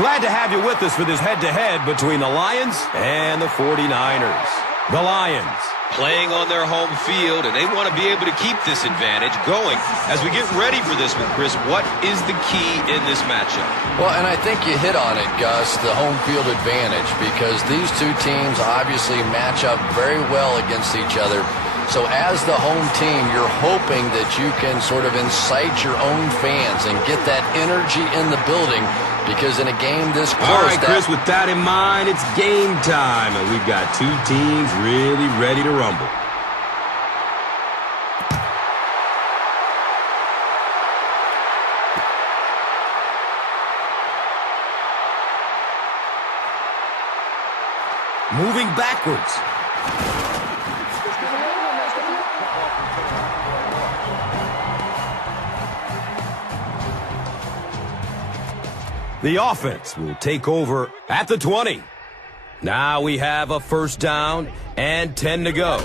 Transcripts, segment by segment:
Glad to have you with us for this head-to-head between the Lions and the 49ers. The Lions playing on their home field, and they want to be able to keep this advantage going. As we get ready for this one, Chris, what is the key in this matchup? Well, and I think you hit on it, Gus, the home field advantage, because these two teams obviously match up very well against each other. So as the home team, you're hoping that you can sort of incite your own fans and get that energy in the building, because in a game this close... All right, Chris, with that in mind, it's game time, and we've got two teams really ready to rumble. Moving backwards. The offense will take over at the 20. Now we have a first down and 10 to go.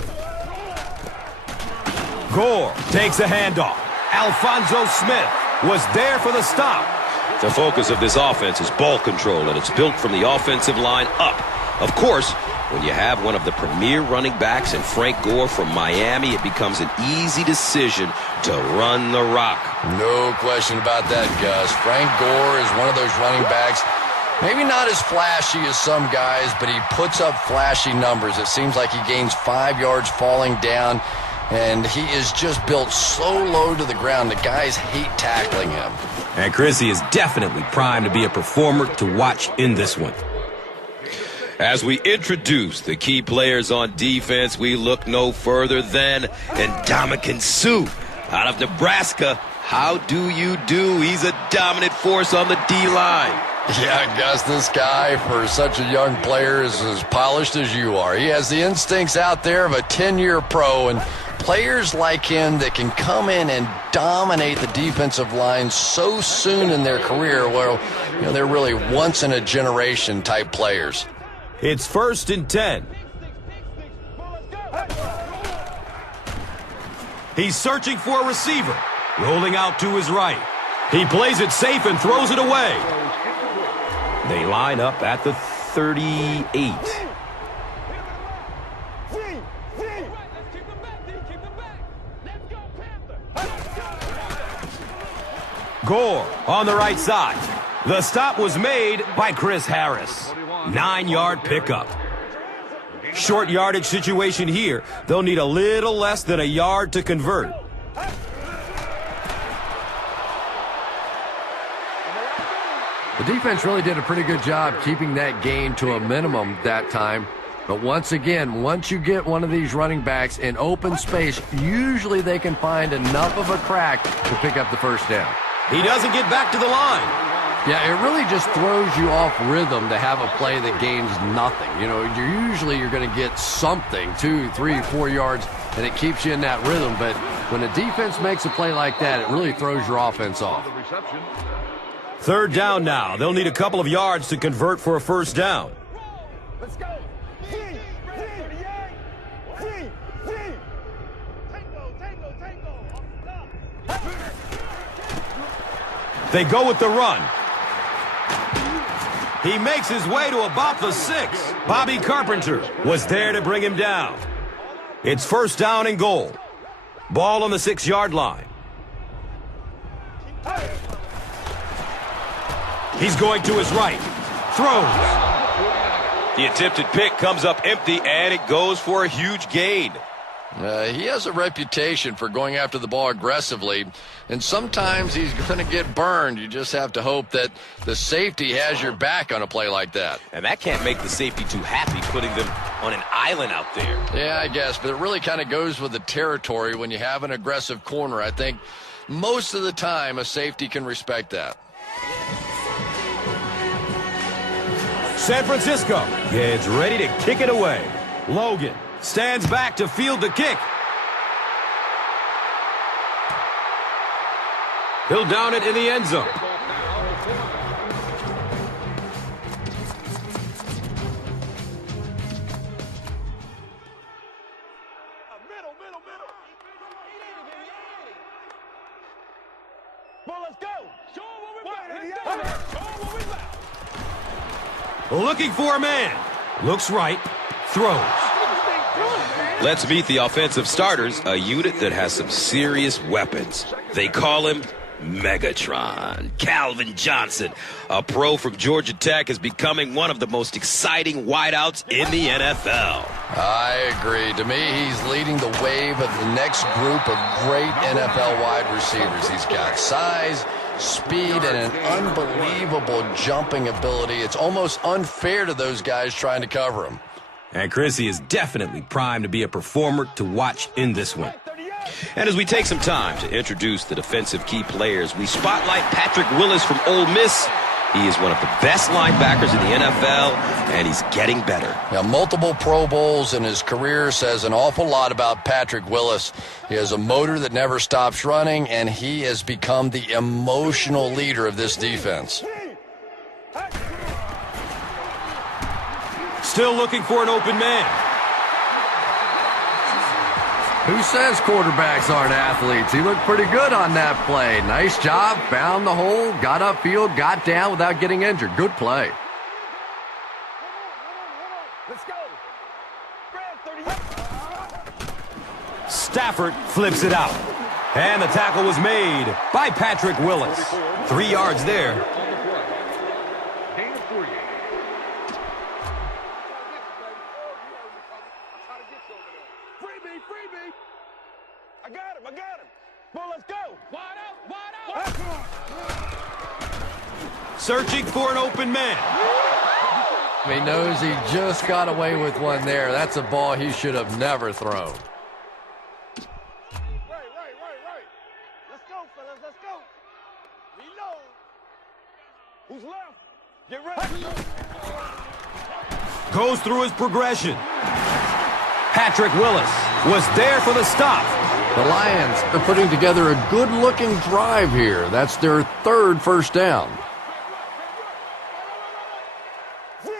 Gore takes a handoff. Alfonso Smith was there for the stop. The focus of this offense is ball control, and it's built from the offensive line up. Of course, when you have one of the premier running backs in Frank Gore from Miami, it becomes an easy decision to run the rock. No question about that, Gus. Frank Gore is one of those running backs, maybe not as flashy as some guys, but he puts up flashy numbers. It seems like he gains 5 yards falling down, and he is just built so low to the ground. The guys hate tackling him. And Chrissy is definitely primed to be a performer to watch in this one. As we introduce the key players on defense, we look no further than Ndamukong Suh out of Nebraska. How do you do? He's a dominant force on the D-line. Yeah, Gus, this guy, for such a young player, is as polished as you are. He has the instincts out there of a 10-year pro, and players like him that can come in and dominate the defensive line so soon in their career, well, you know, they're really once-in-a-generation type players. It's 1st and 10. He's searching for a receiver. Rolling out to his right. He plays it safe and throws it away. They line up at the 38. Gore on the right side. The stop was made by Chris Harris. 9-yard pickup. Short yardage situation here. They'll need a little less than a yard to convert. The defense really did a pretty good job keeping that gain to a minimum that time. But once again, once you get one of these running backs in open space, usually they can find enough of a crack to pick up the first down. He doesn't get back to the line. Yeah, it really just throws you off rhythm to have a play that gains nothing. You know, you're going to get something, 2, 3, 4 yards, and it keeps you in that rhythm. But when a defense makes a play like that, it really throws your offense off. 3rd down now. They'll need a couple of yards to convert for a first down. Let's go. They go with the run. He makes his way to about the 6. Bobby Carpenter was there to bring him down. It's 1st down and goal. Ball on the 6-yard line. He's going to his right. Throws. The attempted pick comes up empty, and it goes for a huge gain. He has a reputation for going after the ball aggressively, and sometimes he's going to get burned. You just have to hope that the safety has your back on a play like that. And that can't make the safety too happy, putting them on an island out there. Yeah, I guess, but it really kind of goes with the territory when you have an aggressive corner. I think most of the time a safety can respect that. San Francisco gets ready to kick it away. Logan stands back to field the kick. He'll down it in the end zone. Looking for a man. Looks right. Throws. Let's meet the offensive starters, a unit that has some serious weapons. They call him MegaTron. Calvin Johnson, a pro from Georgia Tech, is becoming one of the most exciting wideouts in the NFL. I agree. To me, he's leading the wave of the next group of great NFL wide receivers. He's got size, speed, and an unbelievable jumping ability. It's almost unfair to those guys trying to cover him. And Chrissy is definitely primed to be a performer to watch in this one. And as we take some time to introduce the defensive key players, we spotlight Patrick WIllis from Ole Miss. He is one of the best linebackers in the NFL, and he's getting better. Now, multiple Pro Bowls in his career says an awful lot about Patrick WIllis. He has a motor that never stops running, and he has become the emotional leader of this defense. Still looking for an open man. Who says quarterbacks aren't athletes? He looked pretty good on that play. Nice job, found the hole, got upfield, got down without getting injured. Good play. Let's go. Stafford flips it out. And the tackle was made by Patrick WIllis. 3 yards there. I got him. Well, let's go. Wide out. Searching for an open man. He knows he just got away with one there. That's a ball he should have never thrown. Right. Let's go, fellas. Let's go. Reload. Who's left? Get ready. Goes through his progression. Patrick WIllis was there for the stop. The Lions are putting together a good-looking drive here. That's their third first down. Z.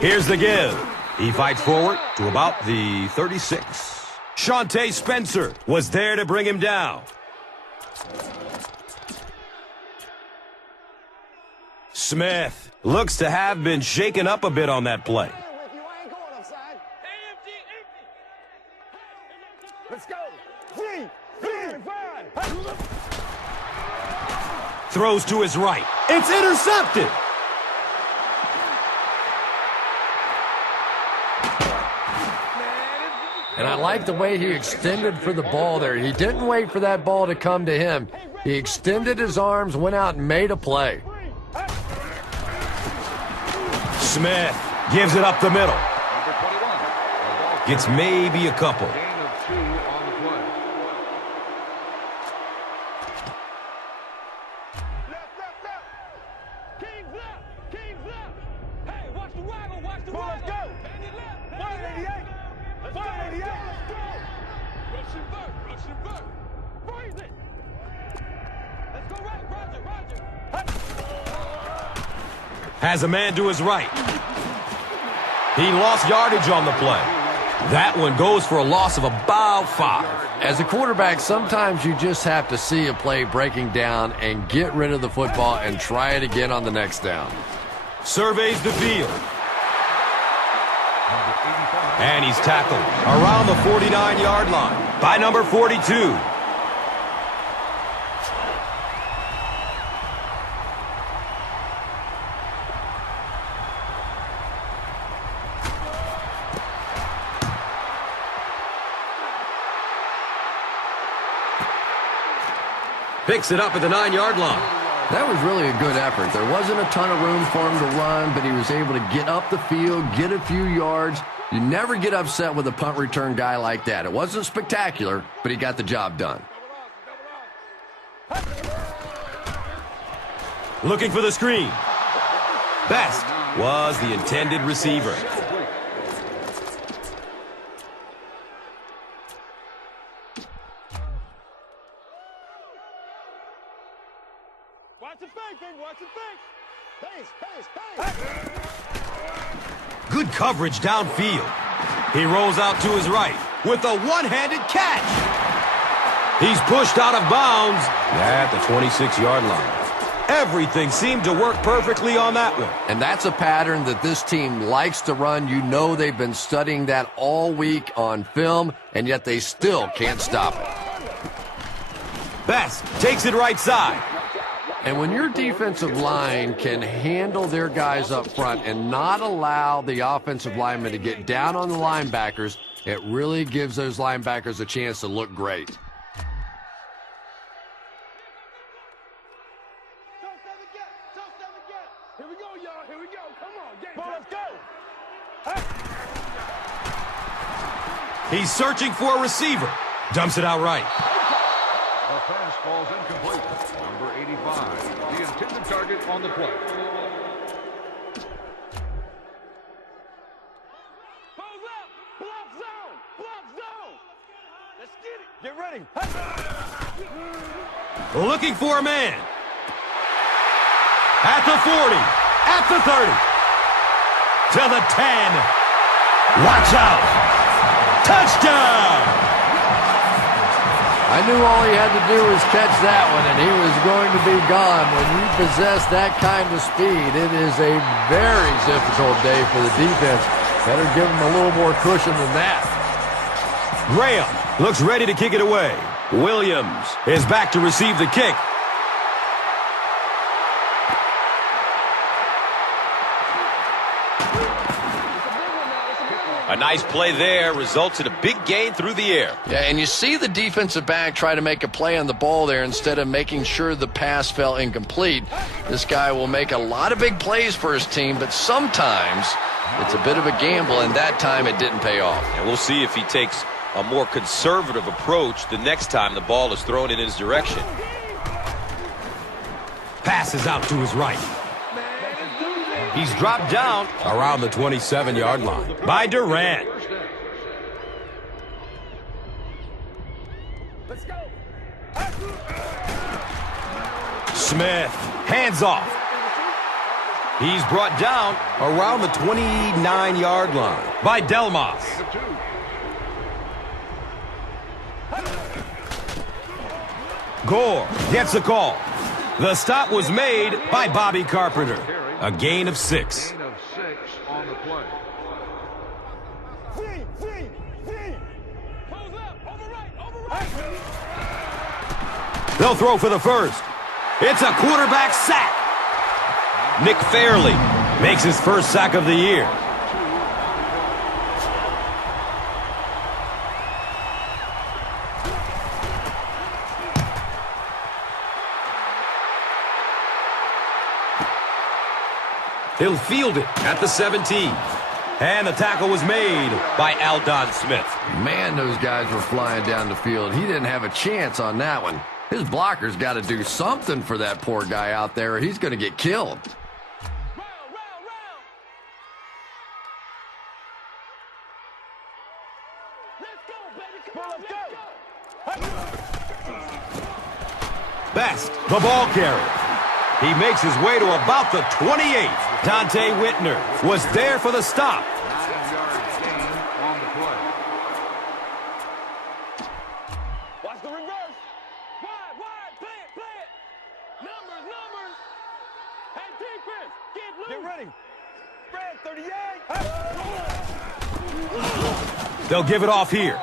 Here's the give. He fights forward to about the 36. Shante Spencer was there to bring him down. Smith looks to have been shaken up a bit on that play. Let's go. Throws to his right. It's intercepted. And I like the way he extended for the ball there. He didn't wait for that ball to come to him. He extended his arms, went out and made a play. Smith gives it up the middle. Gets maybe a couple. Has a man to his right. He lost yardage on the play. That one goes for a loss of about 5. As a quarterback, sometimes you just have to see a play breaking down and get rid of the football and try it again on the next down. Surveys the field. And he's tackled around the 49-yard line by number 42. Picks it up at the 9-yard line. That was really a good effort. There wasn't a ton of room for him to run, but he was able to get up the field, get a few yards. You never get upset with a punt return guy like that. It wasn't spectacular, but he got the job done. Looking for the screen. Best was the intended receiver. Watch the fake, baby. Watch the fake. Pace. Good coverage downfield. He rolls out to his right with a one-handed catch. He's pushed out of bounds at the 26-yard line. Everything seemed to work perfectly on that one. And that's a pattern that this team likes to run. You know they've been studying that all week on film, and yet they still can't stop it. Best takes it right side. And when your defensive line can handle their guys up front and not allow the offensive linemen to get down on the linebackers, it really gives those linebackers a chance to look great. Here we go, y'all. Here we go. Come on, let's go. He's searching for a receiver. Dumps it out right. The pass falls incomplete. Number 85, the intended target on the play. Pose up. Block zone. Block zone. Let's get it. Get ready. Looking for a man. At the 40. At the 30. To the 10. Watch out. Touchdown. I knew all he had to do was catch that one, and he was going to be gone. When you possess that kind of speed, it is a very difficult day for the defense. Better give him a little more cushion than that. Graham looks ready to kick it away. Williams is back to receive the kick. A nice play there results in a big gain through the air. Yeah, and you see the defensive back try to make a play on the ball there instead of making sure the pass fell incomplete. This guy will make a lot of big plays for his team, but sometimes it's a bit of a gamble, and that time it didn't pay off. And we'll see if he takes a more conservative approach the next time the ball is thrown in his direction. Passes out to his right. He's dropped down around the 27-yard line by Durant. Let's go. Smith, hands off. He's brought down around the 29-yard line by Delmas. Gore gets the call. The stop was made by Bobby Carpenter. A gain of 6. Gain of 6 on the play. Z. Pose up. Over right. They'll throw for the first. It's a quarterback sack. Nick Fairley makes his first sack of the year. He'll field it at the 17. And the tackle was made by Aldon Smith. Man, those guys were flying down the field. He didn't have a chance on that one. His blocker's got to do something for that poor guy out there, or he's going to get killed. Round. Let's go, baby. Come on, let's go. Best, the ball carrier. He makes his way to about the 28. Dante Whitner was there for the stop. 9-yard gain on the play. Watch the reverse. Wide. Play it. Numbers. Hey, defense, get loose. Get ready. Red 38. They'll give it off here.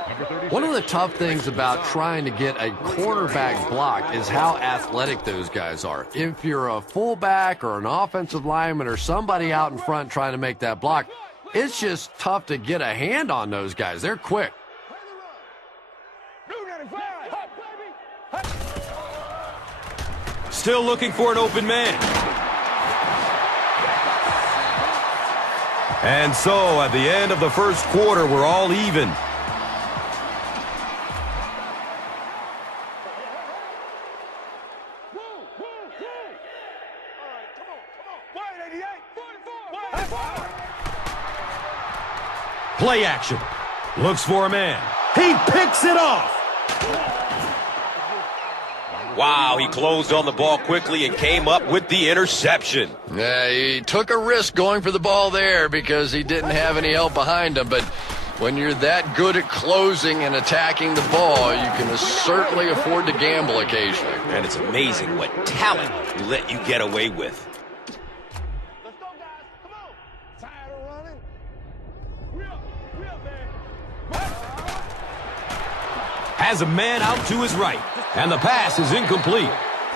One of the tough things about trying to get a quarterback blocked is how athletic those guys are. If you're a fullback or an offensive lineman or somebody out in front trying to make that block, it's just tough to get a hand on those guys. They're quick. Still looking for an open man. And so, at the end of the first quarter, we're all even. Play action. Looks for a man. He picks it off. Wow, he closed on the ball quickly and came up with the interception. Yeah, he took a risk going for the ball there because he didn't have any help behind him. But when you're that good at closing and attacking the ball, you can certainly afford to gamble occasionally. And it's amazing what talent will let you get away with. Let's go, guys. Come on. Tired of running? Real, man. Has a man out to his right, and the pass is incomplete.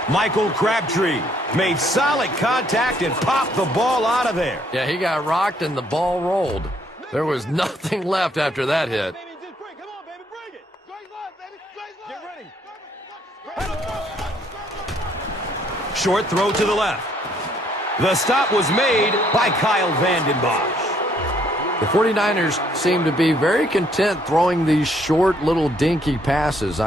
Michael Crabtree made solid contact and popped the ball out of there. Yeah, he got rocked and the ball rolled. There was nothing left after that hit. Baby, just bring. Come on, baby, bring it. Straight line, baby. Straight line. Get ready. Short throw to the left. The stop was made by Kyle Vanden Bosch. The 49ers seem to be very content throwing these short little dinky passes.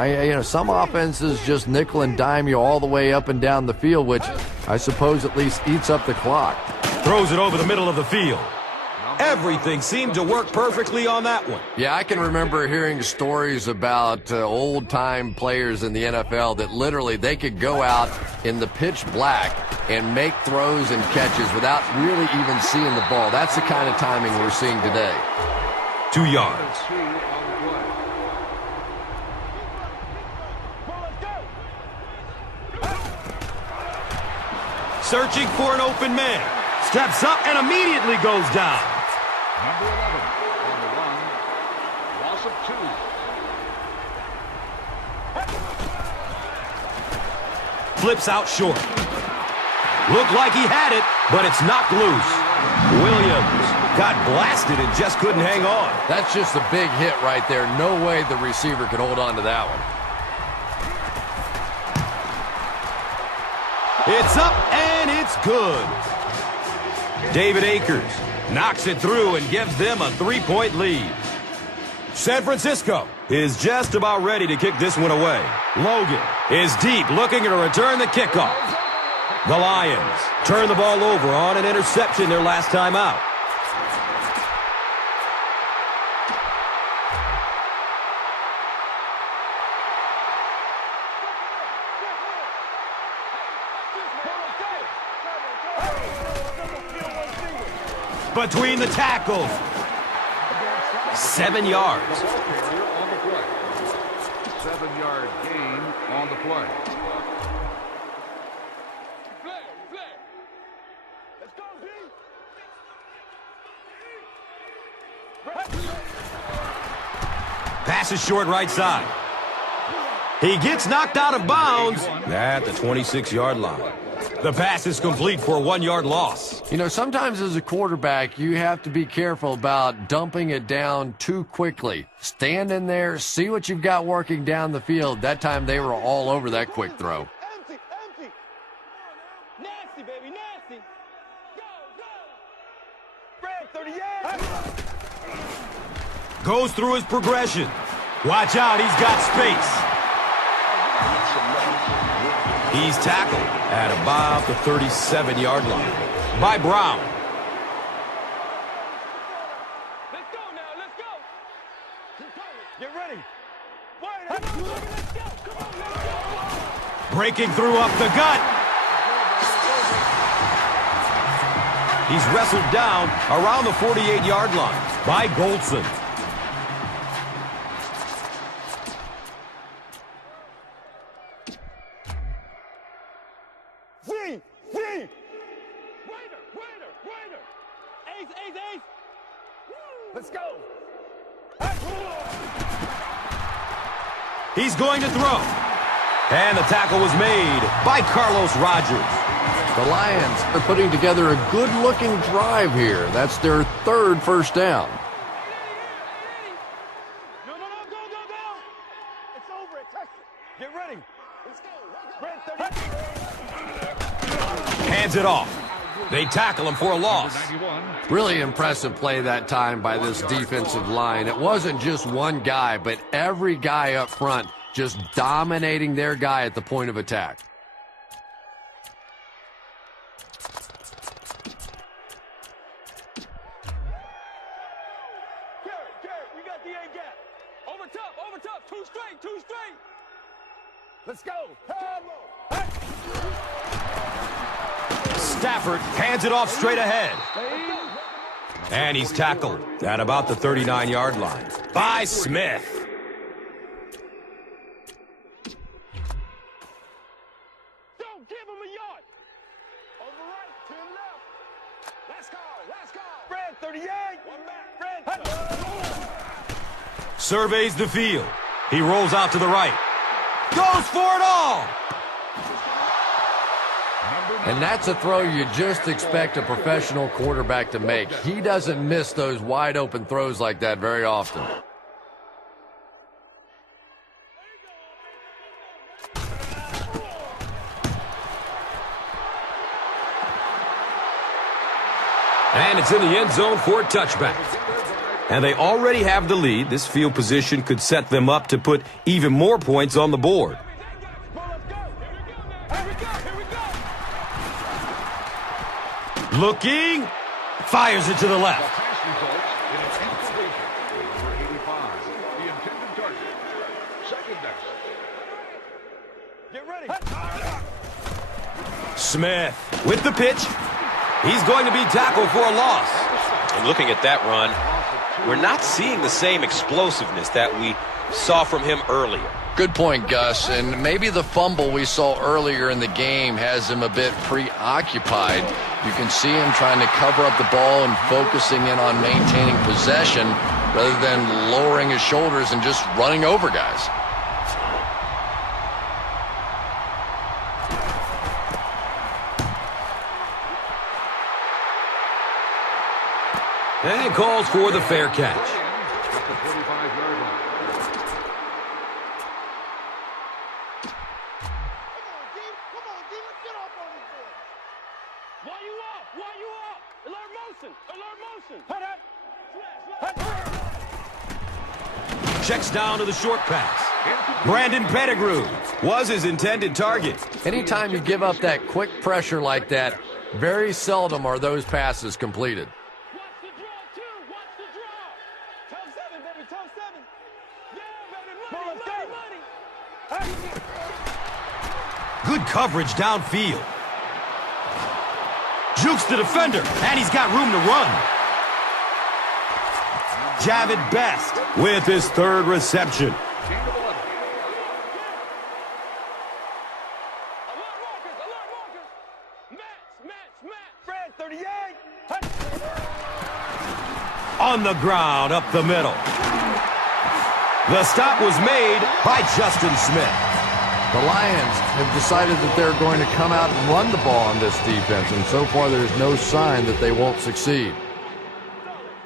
Some offenses just nickel and dime you all the way up and down the field, which I suppose at least eats up the clock. Throws it over the middle of the field. Everything seemed to work perfectly on that one. Yeah, I can remember hearing stories about old-time players in the NFL that literally they could go out in the pitch black and make throws and catches without really even seeing the ball. That's the kind of timing we're seeing today. 2 yards. Searching for an open man. Steps up and immediately goes down. Number 11 on the run. Loss of 2. Flips out short. Looked like he had it, but it's knocked loose. Williams got blasted and just couldn't hang on. That's just a big hit right there. No way the receiver could hold on to that one. It's up and it's good. David Akers knocks it through and gives them a 3-point lead. San Francisco is just about ready to kick this one away. Logan is deep, looking to return the kickoff. The Lions turn the ball over on an interception their last time out. Between the tackles. 7 yards. 7-yard gain on the play. Let's go, B. Pass is short right side. He gets knocked out of bounds at the 26-yard line. The pass is complete for a 1-yard loss. You know, sometimes as a quarterback, you have to be careful about dumping it down too quickly. Stand in there, see what you've got working down the field. That time they were all over that quick throw. Empty. Nasty, baby, nasty. Go. Red 38. Goes through his progression. Watch out, he's got space. He's tackled at about the 37-yard line by Brown. Let's go now, let's go. Get ready. Let's go. Come on, let's go. Breaking through up the gut. He's wrestled down around the 48-yard line by Goldson. Waiter. Ace. Let's go. He's going to throw. And the tackle was made by Carlos Rogers. The Lions are putting together a good-looking drive here. That's their 3rd first down. No. Go. It's over. Touch it. Get ready. Let's go. Red 30. Hands it off. They tackle him for a loss. Really impressive play that time by this defensive line. It wasn't just one guy, but every guy up front just dominating their guy at the point of attack. Garrett, we got the A gap. Over top. Two straight. Let's go. Hello. Stafford hands it off straight ahead. And he's tackled at about the 39-yard line by Smith. Don't give him a yard. Over right, to the left. Let's go, let's go. Red 38. One back, red. Surveys the field. He rolls out to the right. Goes for it all. And that's a throw you just expect a professional quarterback to make. He doesn't miss those wide open throws like that very often. And it's in the end zone for a touchback. And they already have the lead. This field position could set them up to put even more points on the board. Looking, fires it to the left. The pass results in an incompletion. Number 85, the intended target. Second down. Get ready. Smith with the pitch. He's going to be tackled for a loss. And looking at that run, we're not seeing the same explosiveness that we saw from him earlier. Good point, Gus. And maybe the fumble we saw earlier in the game has him a bit preoccupied. You can see him trying to cover up the ball and focusing in on maintaining possession rather than lowering his shoulders and just running over guys. And calls for the fair catch. At the 45-yard line. Why you up? Why you up? Alert motion. Alert motion. Checks down to the short pass. Brandon Pettigrew was his intended target. Anytime you give up that quick pressure like that, very seldom are those passes completed. Watch the draw, too. Watch the draw. Toe 7, baby. Toe 7. Yeah, baby. Money, money, money. Good coverage downfield. Jukes the defender, and he's got room to run. Javid Best with his third reception. Alert markers. Alert markers. Match. Fred 38. On the ground, up the middle. The stop was made by Justin Smith. The Lions have decided that they're going to come out and run the ball on this defense, and so far there's no sign that they won't succeed.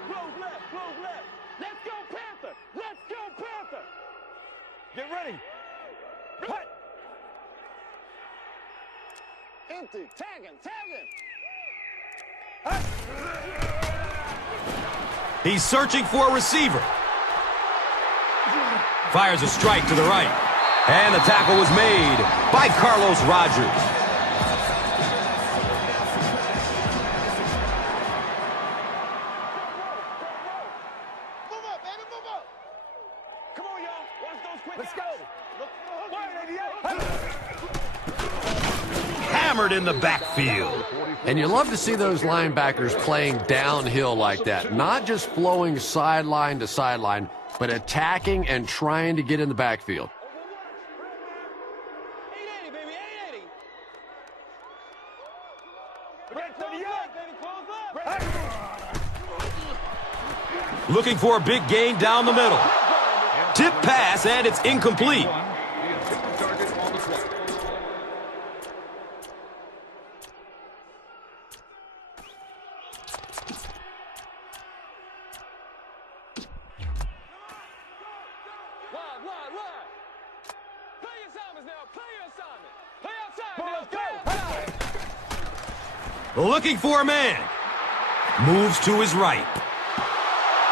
Close left. Let's go, Panther. Let's go, Panther. Get ready. Cut. Empty. Tag him. He's searching for a receiver. Fires a strike to the right. And the tackle was made by Carlos Rogers. Move up, baby, move up. Come on, y'all. Watch those quick. Let's go. Hammered in the backfield. And you love to see those linebackers playing downhill like that, not just flowing sideline to sideline, but attacking and trying to get in the backfield. 880, baby, 880. Red 38, baby, close up. Looking for a big gain down the middle. Tip pass, and it's incomplete. The intended target on the play. Wide. Play your assignments now. Play your assignment. Play outside now. Play outside. Looking for a man. Moves to his right.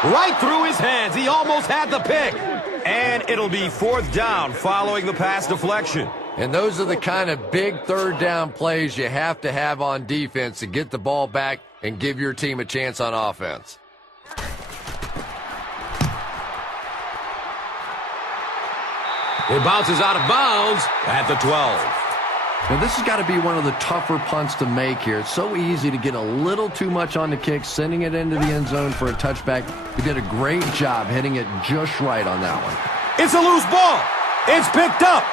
Right through his hands. He almost had the pick. And it'll be fourth down following the pass deflection. And those are the kind of big third down plays you have to have on defense to get the ball back and give your team a chance on offense. It bounces out of bounds at the 12. Now, this has got to be one of the tougher punts to make here. It's so easy to get a little too much on the kick, sending it into the end zone for a touchback. He did a great job hitting it just right on that one. It's a loose ball. It's picked up.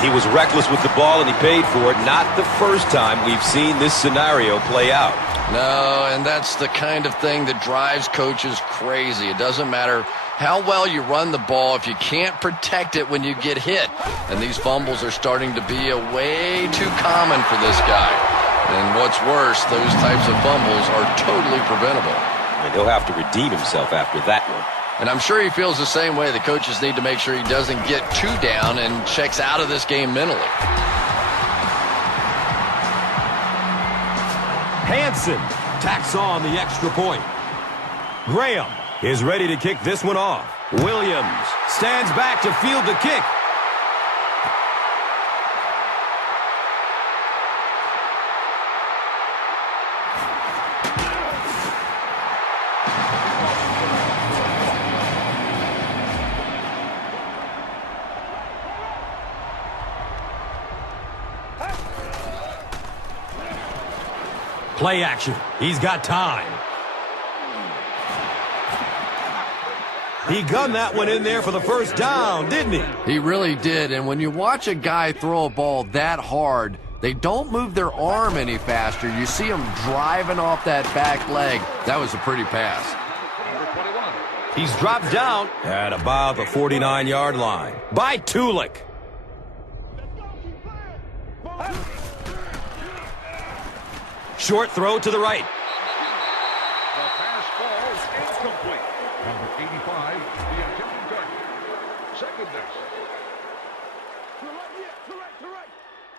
He was reckless with the ball, and he paid for it. Not the first time we've seen this scenario play out. No, and that's the kind of thing that drives coaches crazy. It doesn't matter how well you run the ball if you can't protect it when you get hit. And these fumbles are starting to be way too common for this guy. And what's worse, those types of fumbles are totally preventable. And he'll have to redeem himself after that one. And I'm sure he feels the same way. The coaches need to make sure he doesn't get too down and checks out of this game mentally. Hansen tacks on the extra point. Graham is ready to kick this one off. Williams stands back to field the kick. Play action. He's got time. He gunned that one in there for the first down, didn't he? He really did. And when you watch a guy throw a ball that hard, they don't move their arm any faster. You see him driving off that back leg. That was a pretty pass. He's dropped down at about the 49-yard line by Tulik. Short throw to the right. The pass falls incomplete. Number 85, the attempting target. Second down.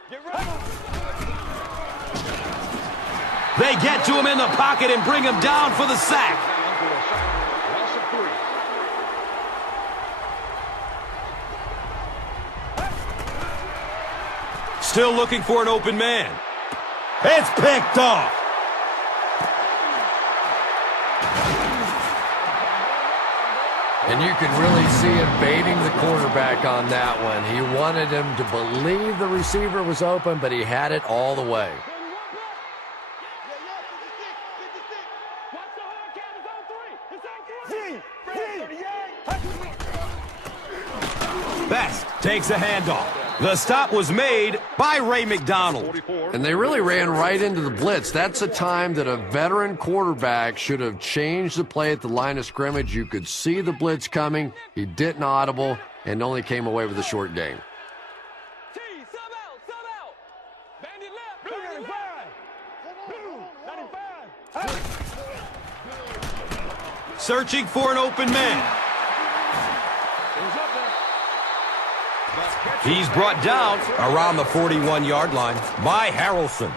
Get right. They get to him in the pocket and bring him down for the sack. Down for a sack. Loss of 3. Still looking for an open man. It's picked off. And you can really see him baiting the quarterback on that one. He wanted him to believe the receiver was open, but he had it all the way. Best takes a handoff. The stop was made by Ray McDonald. And they really ran right into the blitz. That's a time that a veteran quarterback should have changed the play at the line of scrimmage. You could see the blitz coming. He didn't audible and only came away with a short gain. Searching for an open man. He's brought down around the 41-yard line by Harrelson.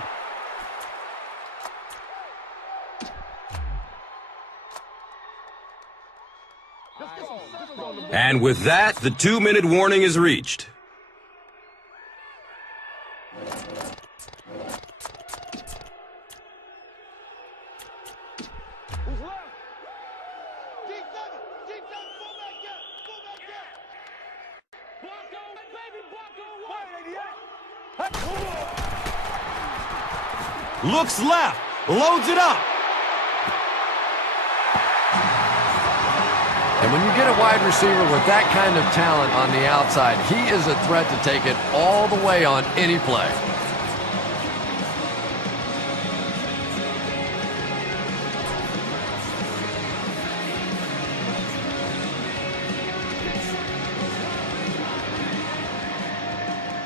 And with that, the 2-minute warning is reached. Looks left, loads it up. And when you get a wide receiver with that kind of talent on the outside, he is a threat to take it all the way on any play.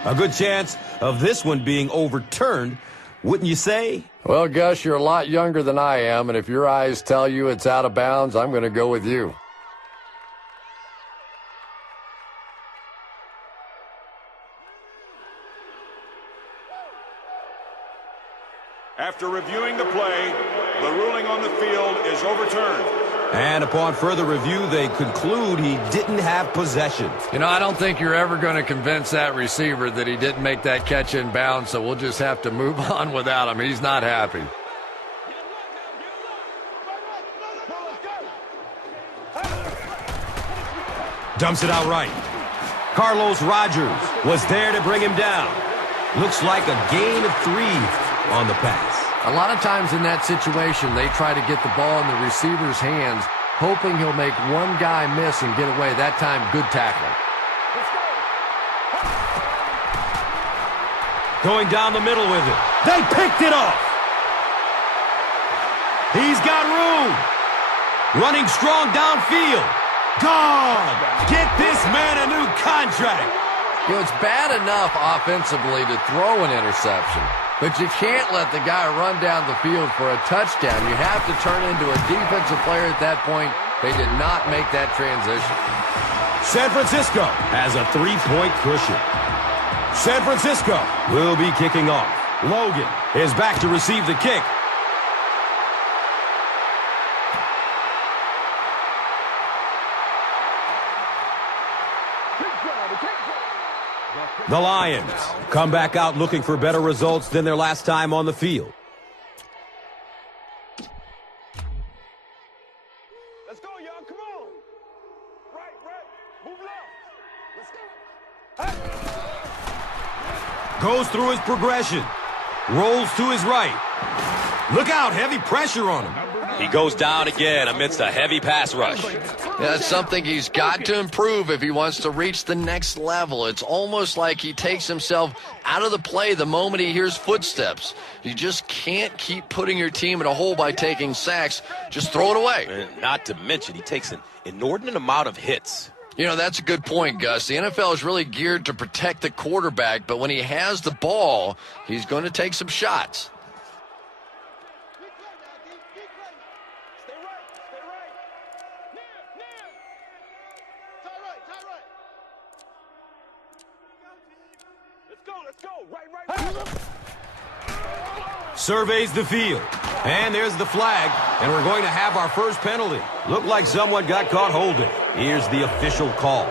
A good chance of this one being overturned, wouldn't you say? Well, Gus, you're a lot younger than I am, and if your eyes tell you it's out of bounds, I'm going to go with you. After reviewing the play, the ruling on the field is overturned. And upon further review, they conclude he didn't have possession. You know, I don't think you're ever going to convince that receiver that he didn't make that catch in bounds, so we'll just have to move on without him. He's not happy. Dumps it out right. Carlos Rogers was there to bring him down. Looks like a gain of 3 on the pass. A lot of times in that situation, they try to get the ball in the receiver's hands, hoping he'll make one guy miss and get away. That time, good tackling. Going down the middle with it. They picked it off. He's got room. Running strong downfield. Gone. Get this man a new contract. You know, it's bad enough offensively to throw an interception, but you can't let the guy run down the field for a touchdown. You have to turn into a defensive player at that point. They did not make that transition. San Francisco has a 3-point cushion. San Francisco will be kicking off. Logan is back to receive the kick. The Lions come back out looking for better results than their last time on the field. Let's go, y'all. Come on. Right. Move left. Let's go. Goes through his progression. Rolls to his right. Look out, heavy pressure on him. He goes down again amidst a heavy pass rush. That's something he's got to improve if he wants to reach the next level. It's almost like he takes himself out of the play the moment he hears footsteps. You just can't keep putting your team in a hole by taking sacks. Just throw it away. And not to mention, he takes an inordinate amount of hits. You know, that's a good point, Gus. The NFL is really geared to protect the quarterback, but when he has the ball, he's going to take some shots. Surveys the field. And there's the flag. And we're going to have our first penalty. Looked like someone got caught holding. Here's the official call.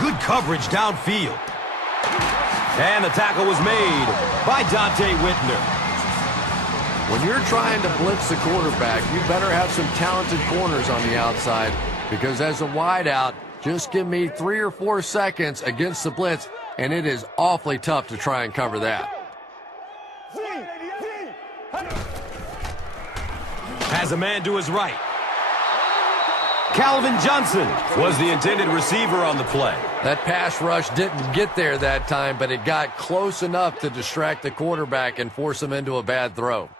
Good coverage downfield. And the tackle was made by Dontae Whitner. When you're trying to blitz the quarterback, you better have some talented corners on the outside, because as a wideout, just give me 3 or 4 seconds against the blitz, and it is awfully tough to try and cover that. Has a man to his right. Calvin Johnson was the intended receiver on the play. That pass rush didn't get there that time, but it got close enough to distract the quarterback and force him into a bad throw.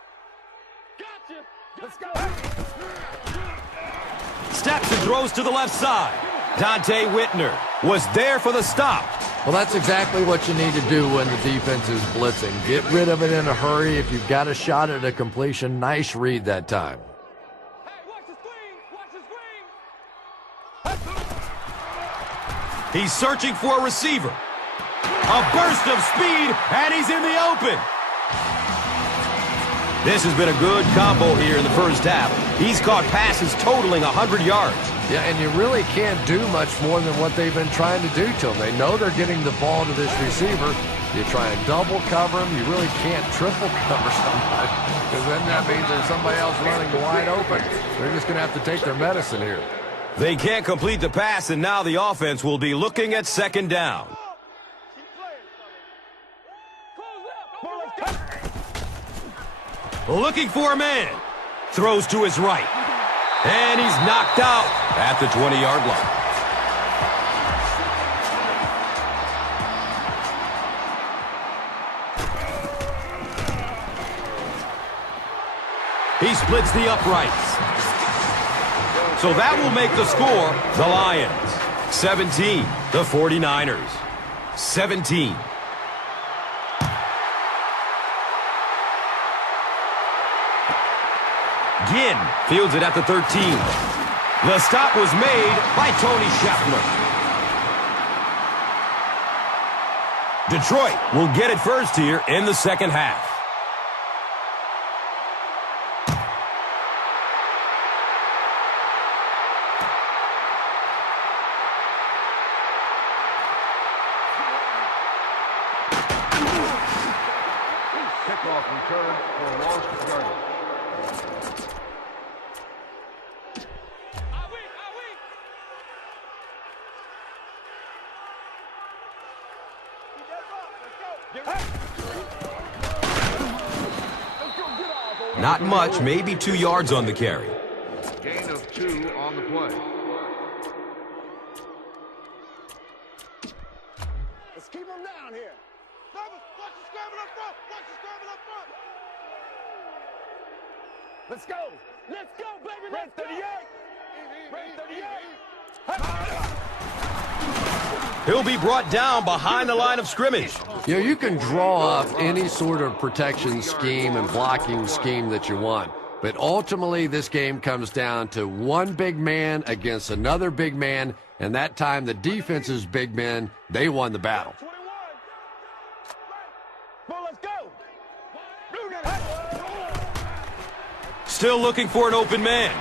Steps and throws to the left side. Dontae Whitner was there for the stop. Well, that's exactly what you need to do when the defense is blitzing. Get rid of it in a hurry. If you've got a shot at a completion, nice read that time. He's searching for a receiver. A burst of speed, and he's in the open. This has been a good combo here in the first half. He's caught passes totaling 100 yards. Yeah, and you really can't do much more than what they've been trying to do to him. They know they're getting the ball to this receiver. You try and double cover him. You really can't triple cover somebody, because then that means there's somebody else running wide open. They're just going to have to take their medicine here. They can't complete the pass, and now the offense will be looking at second down. Looking for a man. Throws to his right. And he's knocked out at the 20-yard line. He splits the uprights. So that will make the score the Lions 17, the 49ers 17. Ginn fields it at the 13. The stop was made by Tony Scheffler. Detroit will get it first here in the second half. return for lost yardage. Not much, maybe 2 yards on the carry. Gain of 2 on the play. Let's keep them down here. Watch the scramble up front. Watch the scramble up front. Let's go. Let's go, baby. Red 38. Red 38. He'll be brought down behind the line of scrimmage. You know, you can draw up any sort of protection scheme and blocking scheme that you want. But ultimately, this game comes down to one big man against another big man. And that time, the defense's big men, they won the battle. 21. Well, let's go. Still looking for an open man.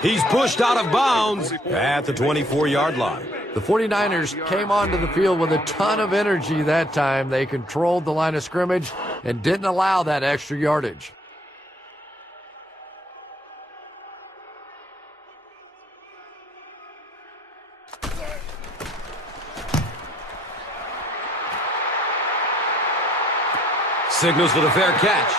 He's pushed out of bounds at the 24-yard line. The 49ers came onto the field with a ton of energy that time. They controlled the line of scrimmage and didn't allow that extra yardage. Signals for the fair catch.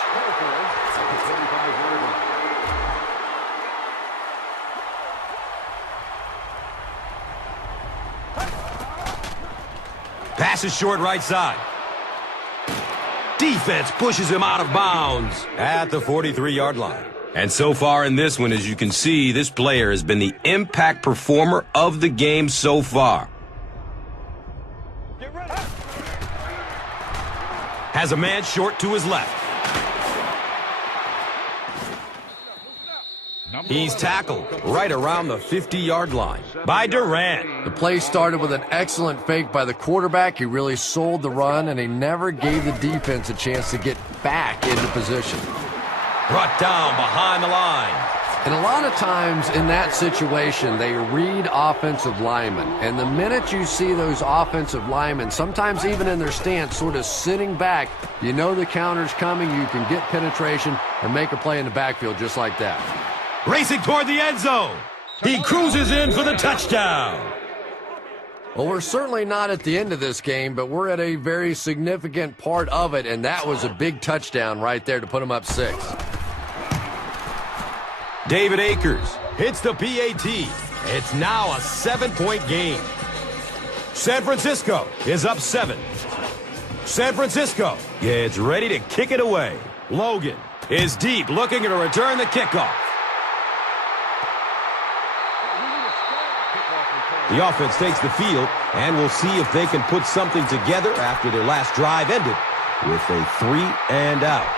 Passes short right side. Defense pushes him out of bounds at the 43-yard line. And so far in this one, as you can see, this player has been the impact performer of the game so far. Has a man short to his left. He's tackled right around the 50-yard line by Durant. The play started with an excellent fake by the quarterback. He really sold the run, and he never gave the defense a chance to get back into position. Brought down behind the line. And a lot of times in that situation, they read offensive linemen. And the minute you see those offensive linemen, sometimes even in their stance, sort of sitting back, you know the counter's coming, you can get penetration and make a play in the backfield just like that. Racing toward the end zone. He cruises in for the touchdown. Well, we're certainly not at the end of this game, but we're at a very significant part of it, and that was a big touchdown right there to put them up 6. David Akers hits the PAT. It's now a 7-point game. San Francisco is up 7. San Francisco is ready to kick it away. Logan is deep, looking to return the kickoff. The offense takes the field, and we'll see if they can put something together after their last drive ended with a 3-and-out.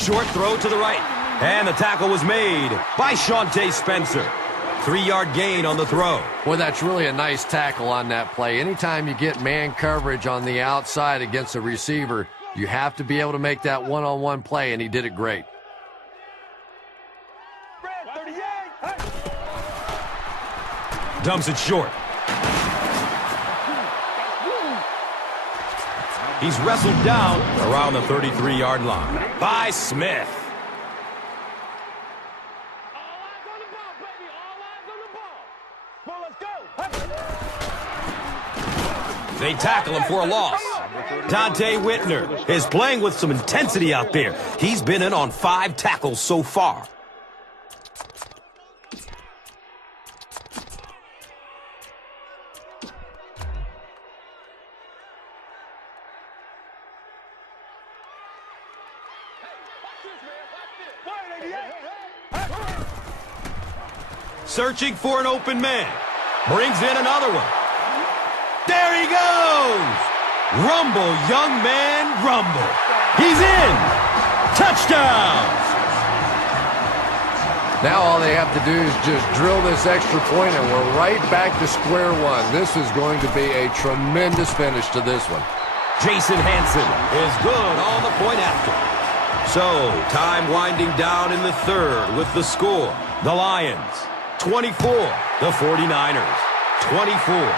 Short throw to the right, and the tackle was made by Shante Spencer. 3-yard gain on the throw. Well, that's really a nice tackle on that play. Anytime you get man coverage on the outside against a receiver, you have to be able to make that one-on-one play, and he did it great. Dumps it short. He's wrestled down around the 33-yard line by Smith. They tackle him for a loss. Dante Whitner is playing with some intensity out there. He's been in on 5 tackles so far. Searching for an open man. Brings in another one. There he goes! Rumble, young man, rumble. He's in! Touchdown! Now all they have to do is just drill this extra point, and we're right back to square one. This is going to be a tremendous finish to this one. Jason Hanson is good on the point after. So, time winding down in the third with the score. The Lions, 24. The 49ers, 24.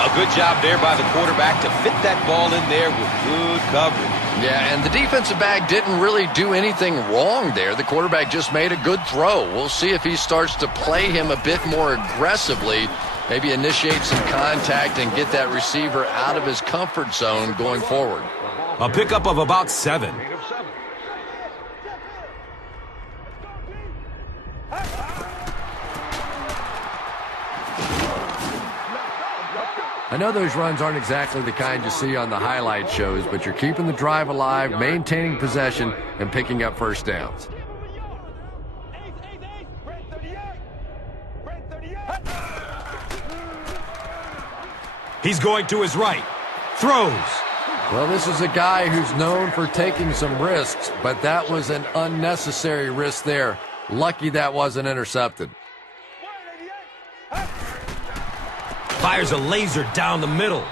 A good job there by the quarterback to fit that ball in there with good coverage. Yeah, and the defensive back didn't really do anything wrong there. The quarterback just made a good throw. We'll see if he starts to play him a bit more aggressively, maybe initiate some contact and get that receiver out of his comfort zone going forward. A pickup of about 7. I know those runs aren't exactly the kind you see on the highlight shows, but you're keeping the drive alive, maintaining possession, and picking up first downs. He's going to his right. Throws. Well, this is a guy who's known for taking some risks, but that was an unnecessary risk there. Lucky that wasn't intercepted. Fires a laser down the middle.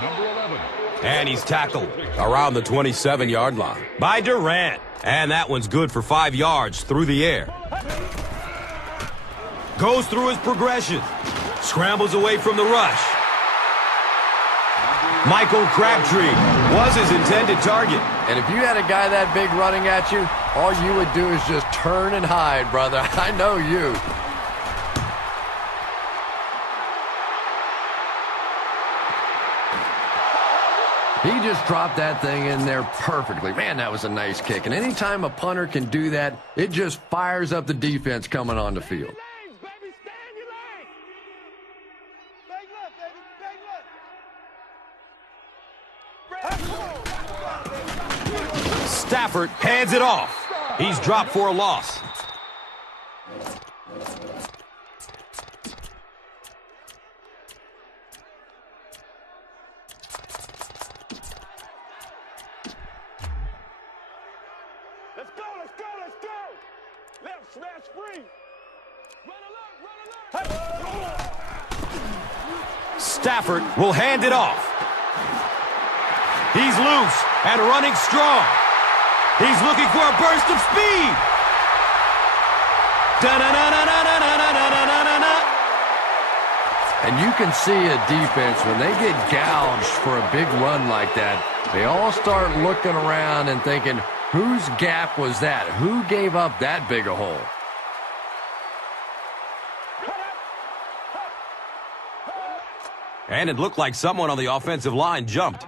Number 11. And he's tackled around the 27-yard line by Durant. And that one's good for 5 yards through the air. Goes through his progression. Scrambles away from the rush. Michael Crabtree was his intended target. And if you had a guy that big running at you, all you would do is just turn and hide, brother. I know you. He just dropped that thing in there perfectly. Man, that was a nice kick. And anytime a punter can do that, it just fires up the defense coming on the field. Stafford hands it off. He's dropped for a loss. Let's go, let's go, let's go. Left smash free. Run alert, run alert. Stafford will hand it off. He's loose and running strong. He's looking for a burst of speed. Da-na-na-na-na-na-na-na-na-na-na. And you can see a defense, when they get gouged for a big run like that, they all start looking around and thinking, whose gap was that? Who gave up that big a hole? And it looked like someone on the offensive line jumped.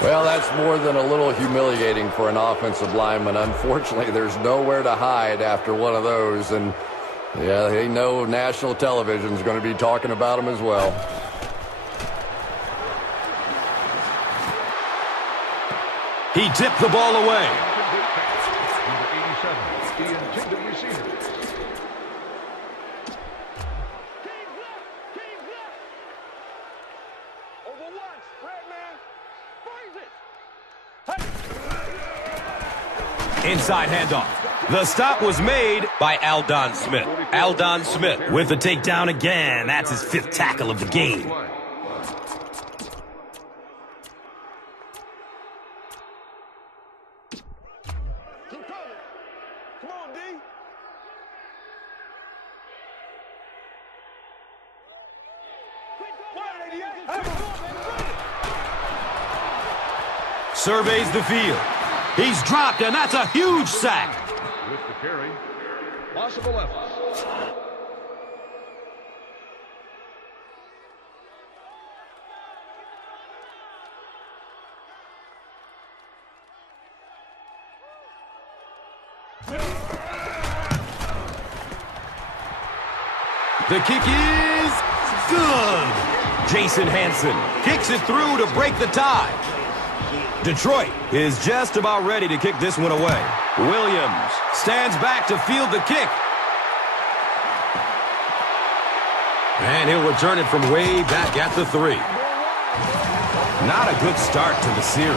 Well, that's more than a little humiliating for an offensive lineman. Unfortunately, there's nowhere to hide after one of those. And, yeah, they know national television is going to be talking about them as well. He tipped the ball away. Number 87, the intended receiver. Inside handoff. The stop was made by Aldon Smith. Aldon Smith with the takedown again. That's his 5th tackle of the game. Surveys the field. He's dropped, and that's a huge sack. With the carry, loss of 11. The kick is good. Jason Hanson kicks it through to break the tie. Detroit is just about ready to kick this one away. Williams stands back to field the kick. And he'll return it from way back at the 3. Not a good start to the series.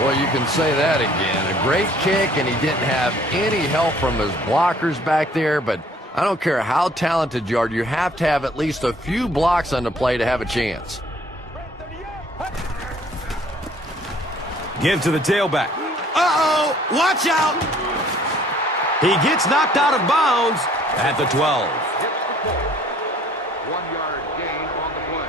Well, you can say that again. A great kick, and he didn't have any help from his blockers back there, but I don't care how talented you are, you have to have at least a few blocks on the play to have a chance. Give to the tailback. Uh-oh! Watch out! He gets knocked out of bounds at the 12. Hits the ball. 1 yard gain on the play.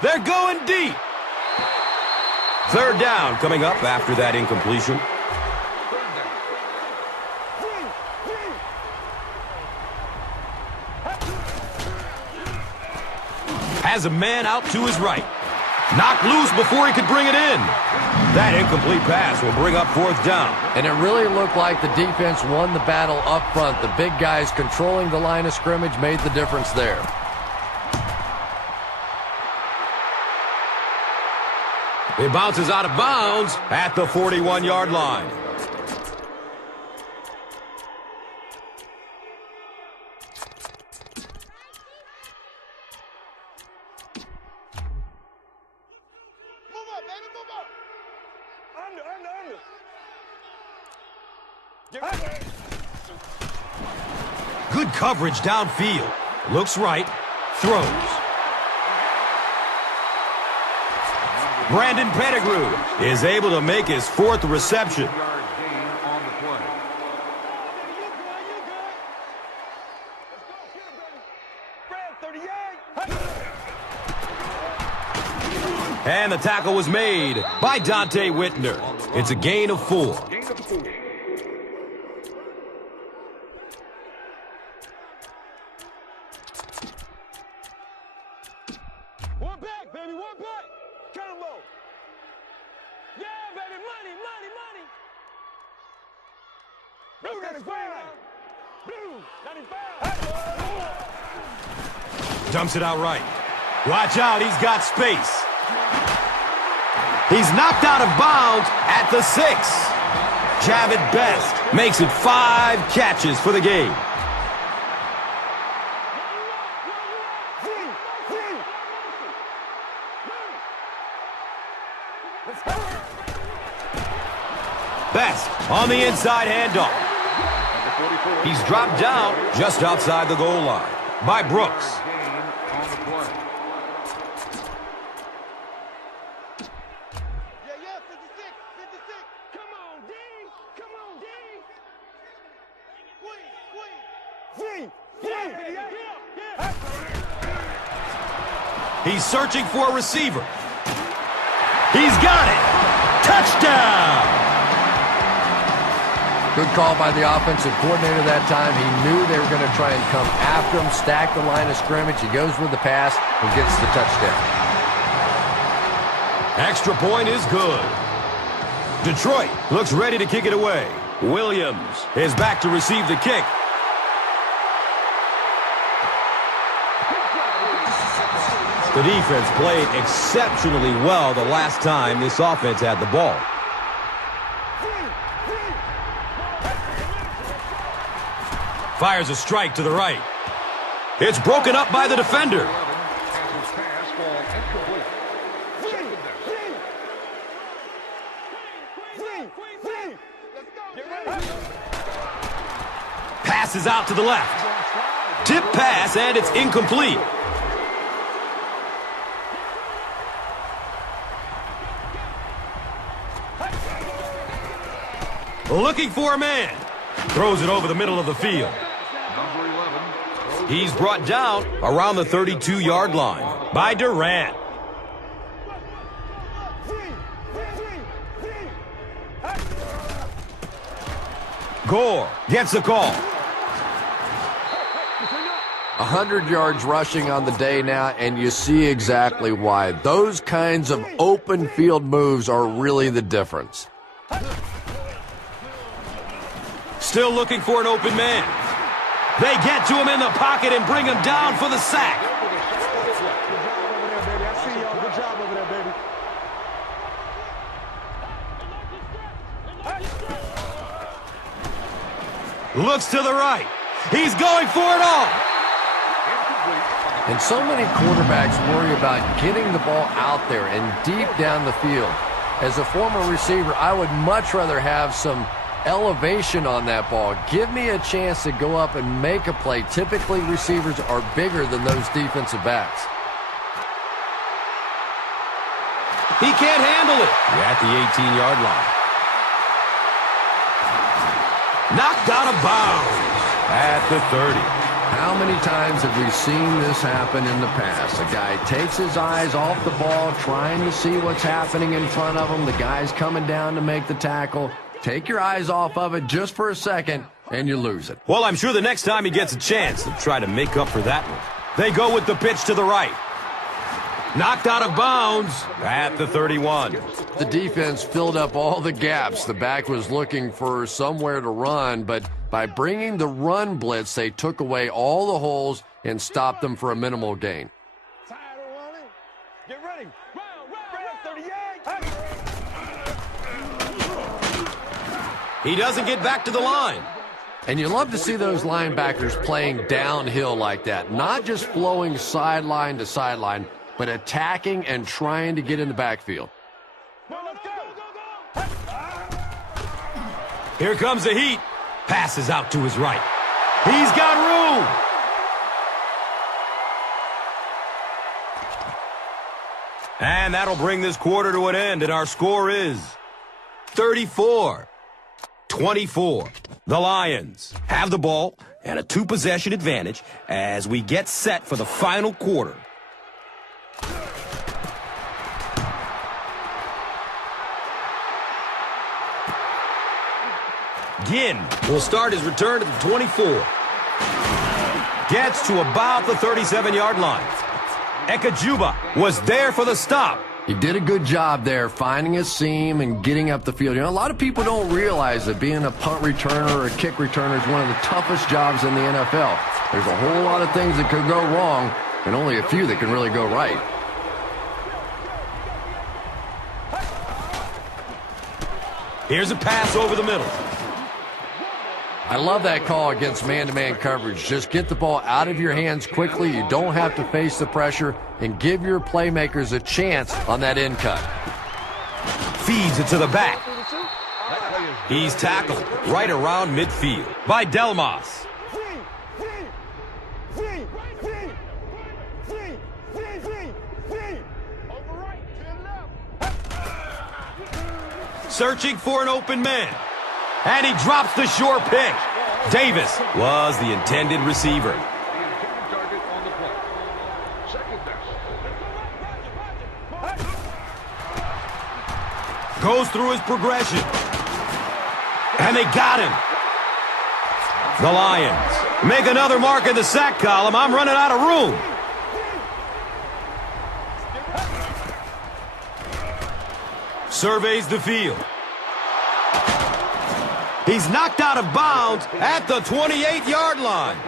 They're going deep. Third down coming up after that incompletion. Has a man out to his right. Knocked loose before he could bring it in. That incomplete pass will bring up fourth down. And it really looked like the defense won the battle up front. The big guys controlling the line of scrimmage made the difference there. It bounces out of bounds at the 41-yard line. Move up, baby, move up. Under. Good coverage downfield. Looks right. Throws. Brandon Pettigrew is able to make his fourth reception. 1 yard gain on the play. And the tackle was made by Dante Whitner. It's a gain of 4. Gain of 4. One back, baby, one back. Combo. Yeah, baby, money, money, money. Blue 95. Blue 95. Dumps it out right. Watch out, he's got space. He's knocked out of bounds at the 6. Javid Best makes it 5 catches for the game. Best on the inside handoff. He's dropped down just outside the goal line by Brooks. Gain on the play. Yeah, 56, 56. Come on, D. Come on, D. He's searching for a receiver. He's got it. Touchdown! Good call by the offensive coordinator that time. He knew they were going to try and come after him, stack the line of scrimmage. He goes with the pass and gets the touchdown. Extra point is good. Detroit looks ready to kick it away. Williams is back to receive the kick. The defense played exceptionally well the last time this offense had the ball. Fires a strike to the right. It's broken up by the defender. Passes pass, ball incomplete. Pass is out to the left. Tip pass, and it's incomplete. Looking for a man. Throws it over the middle of the field. Number 11. He's brought down around the 32-yard line by Durant. Gore gets the call. 100 yards rushing on the day now, and you see exactly why. Those kinds of open field moves are really the difference. Still looking for an open man. They get to him in the pocket and bring him down for the sack. Good job over there, baby. Looks to the right. He's going for it all. And so many quarterbacks worry about getting the ball out there and deep down the field. As a former receiver, I would much rather have some elevation on that ball. Give me a chance to go up and make a play. Typically, receivers are bigger than those defensive backs. He can't handle it at the 18-yard line. Knocked out of bounds at the 30. How many times have we seen this happen in the past? A guy takes his eyes off the ball, trying to see what's happening in front of him. The guy's coming down to make the tackle. Take your eyes off of it just for a second, and you lose it. Well, I'm sure the next time he gets a chance, he'll try to make up for that one. They go with the pitch to the right. Knocked out of bounds at the 31. The defense filled up all the gaps. The back was looking for somewhere to run, but by bringing the run blitz, they took away all the holes and stopped them for a minimal gain. Tired of running? Get ready. Red 38. He doesn't get back to the line. And you love to see those linebackers playing downhill like that, not just flowing sideline to sideline, but attacking and trying to get in the backfield. Here comes the heat. Passes out to his right. He's got room. And that'll bring this quarter to an end, and our score is 34-24. The Lions have the ball and a two-possession advantage as we get set for the final quarter. Ginn will start his return to the 24. Gets to about the 37-yard line. a.k.a. was there for the stop. He did a good job there finding a seam and getting up the field. You know, a lot of people don't realize that being a punt returner or a kick returner is one of the toughest jobs in the NFL. There's a whole lot of things that could go wrong and only a few that can really go right. Here's a pass over the middle. I love that call against man-to-man coverage. Just get the ball out of your hands quickly. You don't have to face the pressure, and give your playmakers a chance on that end cut. Feeds it to the back. He's tackled right around midfield by Delmas. Searching for an open man. And he drops the short pick. Davis was the intended receiver. The intended target on the play. Second down. Goes through his progression. And they got him. The Lions make another mark in the sack column. I'm running out of room. Surveys the field. He's knocked out of bounds at the 28-yard line.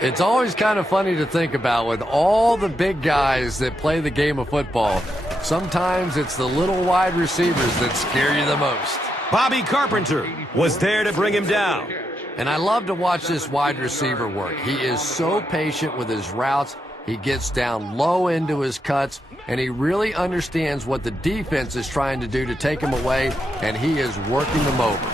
It's always kind of funny to think about with all the big guys that play the game of football. Sometimes it's the little wide receivers that scare you the most. Bobby Carpenter was there to bring him down. And I love to watch this wide receiver work. He is so patient with his routes. He gets down low into his cuts, and he really understands what the defense is trying to do to take him away, and he is working them over.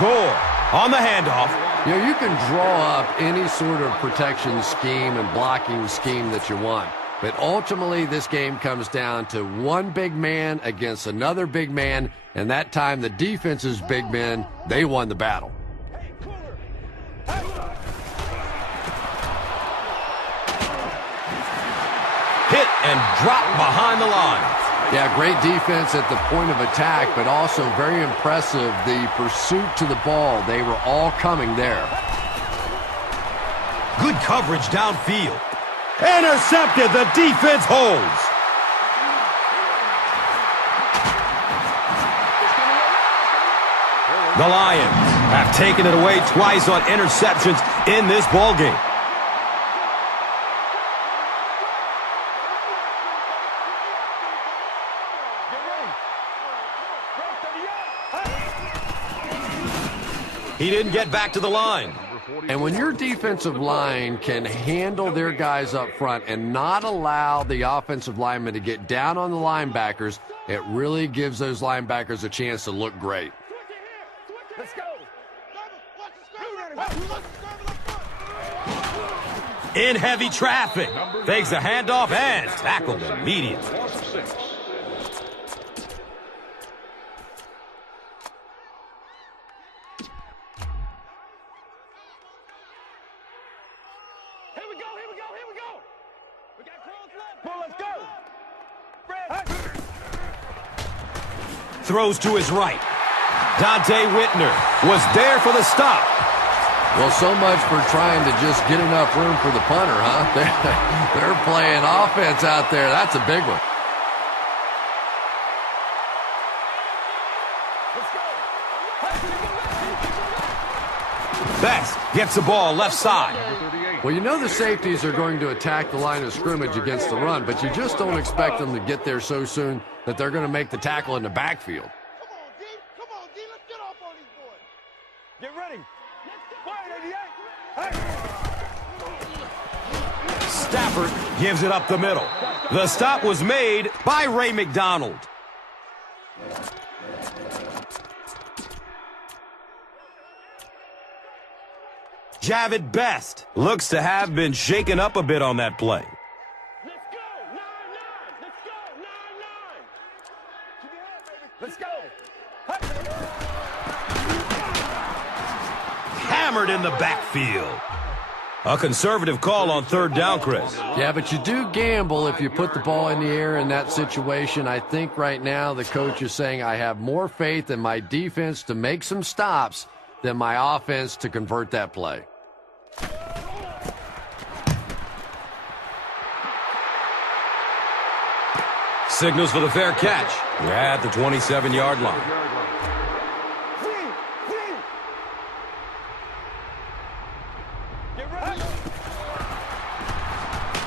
Gore on the handoff. You know, you can draw up any sort of protection scheme and blocking scheme that you want. But ultimately, this game comes down to one big man against another big man, and that time the defense's big men, they won the battle. Hit and drop behind the line. Yeah, great defense at the point of attack, but also very impressive, the pursuit to the ball. They were all coming there. Good coverage downfield. Intercepted. The defense holds. The Lions have taken it away twice on interceptions in this ballgame. He didn't get back to the line. And when your defensive line can handle their guys up front and not allow the offensive linemen to get down on the linebackers, It really gives those linebackers a chance to look great. Let's go. In heavy traffic. Fakes a handoff and tackled immediately. Loss of 6. Here we go. We got close left. Well, let's go. Fred. Throws to his right. Dante Whitner was there for the stop. Well, so much for trying to just get enough room for the punter, huh? They're playing offense out there. That's a big one. Best gets the ball left side. Well, you know the safeties are going to attack the line of scrimmage against the run, but you just don't expect them to get there so soon that they're going to make the tackle in the backfield. Come on, D. Let's get off on these boys. Get ready. Fire, 88. Stafford gives it up the middle. The stop was made by Ray McDonald. Javid Best looks to have been shaken up a bit on that play. Let's go. 9-9. Let's go. Hammered in the backfield. A conservative call on third down, Chris. Yeah, but you do gamble if you put the ball in the air in that situation. I think right now the coach is saying I have more faith in my defense to make some stops than my offense to convert that play. Signals for the fair catch. We're at the 27-yard line.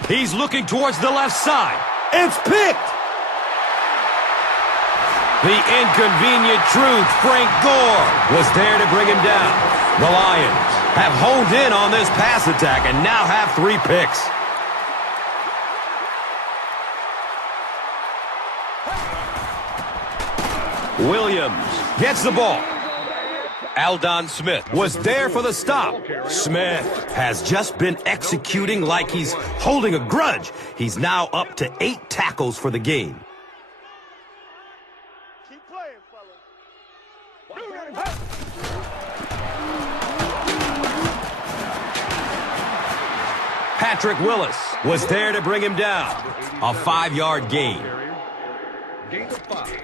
He's looking towards the left side. It's picked. The inconvenient truth, Frank Gore was there to bring him down. The Lions have honed in on this pass attack and now have 3 picks. Williams gets the ball. Aldon Smith Was there for the stop. Smith has just been executing like he's holding a grudge. He's now up to 8 tackles for the game. Keep playing, fellas. Patrick WIllis was there to bring him down. A 5-yard gain. Gain of 5.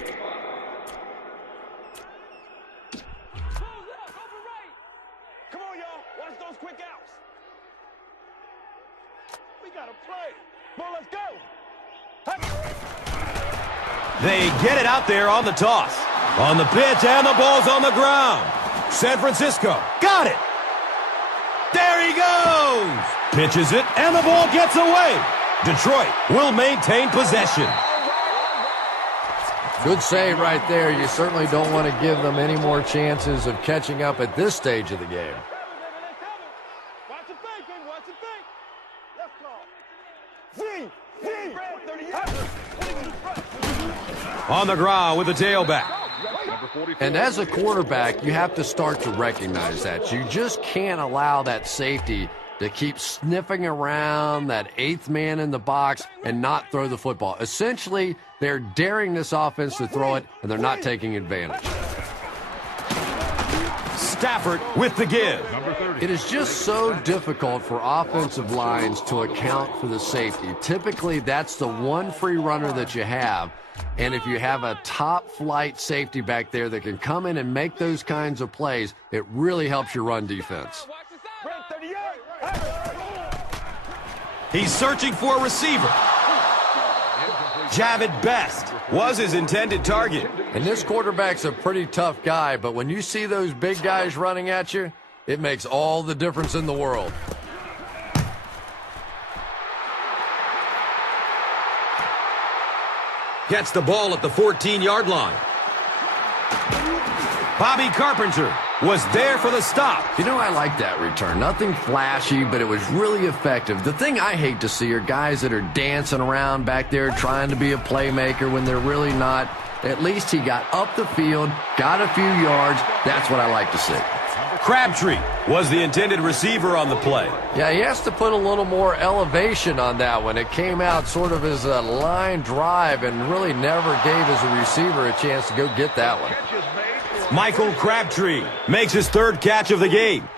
Come on, y'all. Watch those quick outs. We got to play. Well, let's go. They get it out there on the toss. On the pitch, and the ball's on the ground. San Francisco got it. There he goes. Pitches it, and the ball gets away. Detroit will maintain possession. Good save right there. You certainly don't want to give them any more chances of catching up at this stage of the game. Watch it fake, baby. Watch it fake. Let's go. On the ground with the tailback. And as a quarterback, you have to start to recognize that. You just can't allow that safety to keep sniffing around that 8th man in the box and not throw the football. Essentially, they're daring this offense to throw it, and they're not taking advantage. Stafford with the give. It is just so difficult for offensive lines to account for the safety. Typically, that's the one free runner that you have. And if you have a top-flight safety back there that can come in and make those kinds of plays, it really helps your run defense. He's searching for a receiver. Javid Best was his intended target. And this quarterback's a pretty tough guy, but when you see those big guys running at you, it makes all the difference in the world. Gets the ball at the 14-yard line. Bobby Carpenter was there for the stop. You know, I like that return. Nothing flashy, but it was really effective. The thing I hate to see are guys that are dancing around back there trying to be a playmaker when they're really not. At least he got up the field, got a few yards. That's what I like to see. Crabtree was the intended receiver on the play. Yeah, he has to put a little more elevation on that one. It came out sort of as a line drive and really never gave his receiver a chance to go get that one. Michael Crabtree makes his third catch of the game.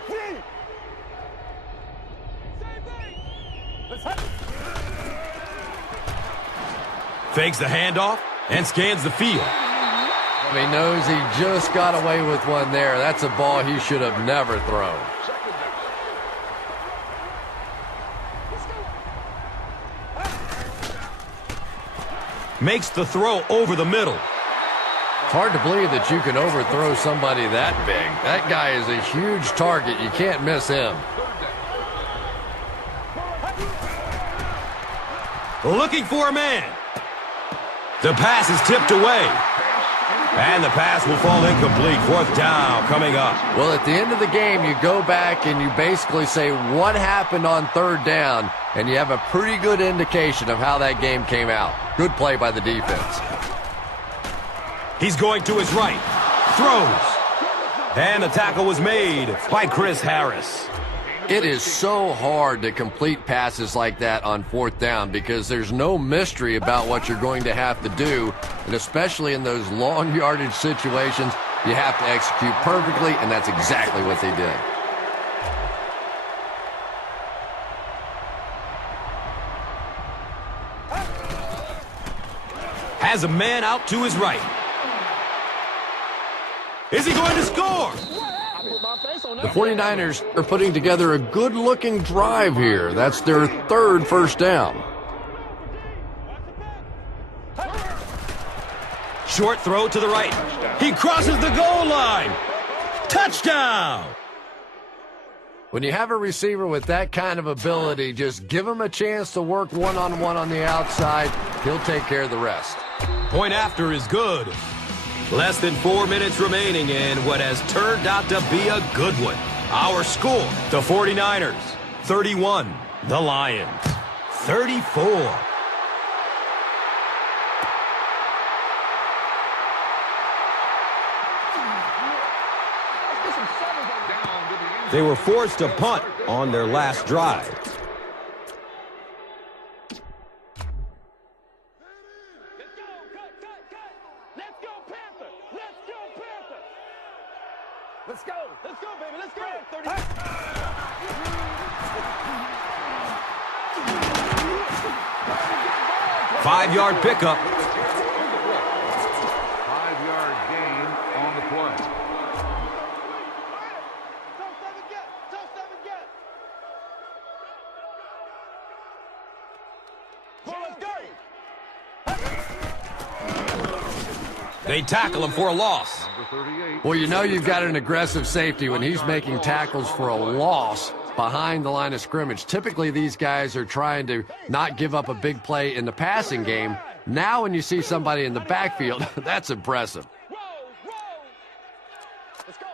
Fakes the handoff and scans the field. He knows he just got away with one there. That's a ball he should have never thrown. Makes the throw over the middle. It's hard to believe that you can overthrow somebody that big. That guy is a huge target. You can't miss him. Looking for a man. The pass is tipped away. And the pass will fall incomplete. Fourth down coming up. Well, at the end of the game, you go back and you basically say what happened on third down, and you have a pretty good indication of how that game came out. Good play by the defense. He's going to his right. Throws. And the tackle was made by Chris Harris. It is so hard to complete passes like that on fourth down because there's no mystery about what you're going to have to do, and especially in those long yardage situations, you have to execute perfectly, and that's exactly what they did. Has a man out to his right. Is he going to score? The 49ers are putting together a good-looking drive here. That's their third first down. Short throw to the right. He crosses the goal line. Touchdown! When you have a receiver with that kind of ability, just give him a chance to work one-on-one on the outside. He'll take care of the rest. Point after is good. Less than 4 minutes remaining in what has turned out to be a good one. Our score, the 49ers, 31. The Lions, 34. They were forced to punt on their last drive. Let's go. Let's go, baby. Let's go. 30. 5-yard pickup. 5-yard gain on the play. They tackle him for a loss. Well, you know you've got an aggressive safety when he's making tackles for a loss behind the line of scrimmage. Typically, these guys are trying to not give up a big play in the passing game. Now, when you see somebody in the backfield, that's impressive. Let's go.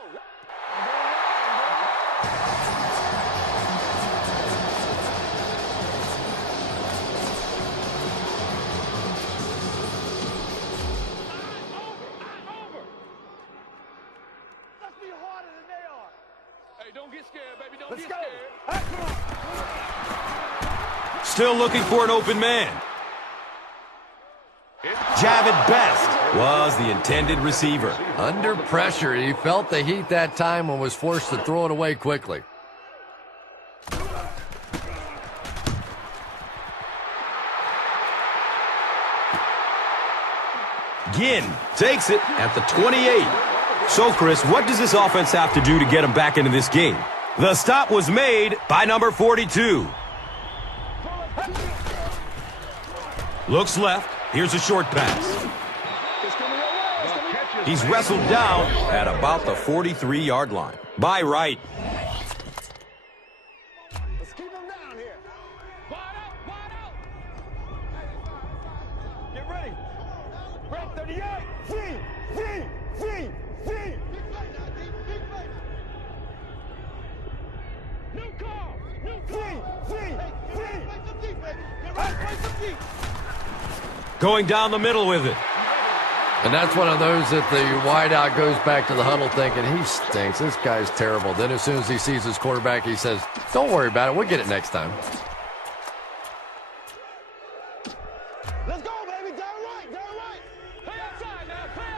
Don't get scared, baby. Don't get scared. Still looking for an open man. Javid Best was the intended receiver. Under pressure, he felt the heat that time and was forced to throw it away quickly. Ginn takes it at the 28. So, Chris, what does this offense have to do to get him back into this game? The stop was made by number 42. Looks left. Here's a short pass. He's wrestled down at about the 43-yard line. By right. Let's keep him down here. Wide out, wide out. Get ready. Red 38. Z. Going down the middle with it. And that's one of those that the wideout goes back to the huddle thinking, he stinks. This guy's terrible. Then as soon as he sees his quarterback, he says, don't worry about it. We'll get it next time. Let's go, baby. Down right. Down right. Play outside now. Play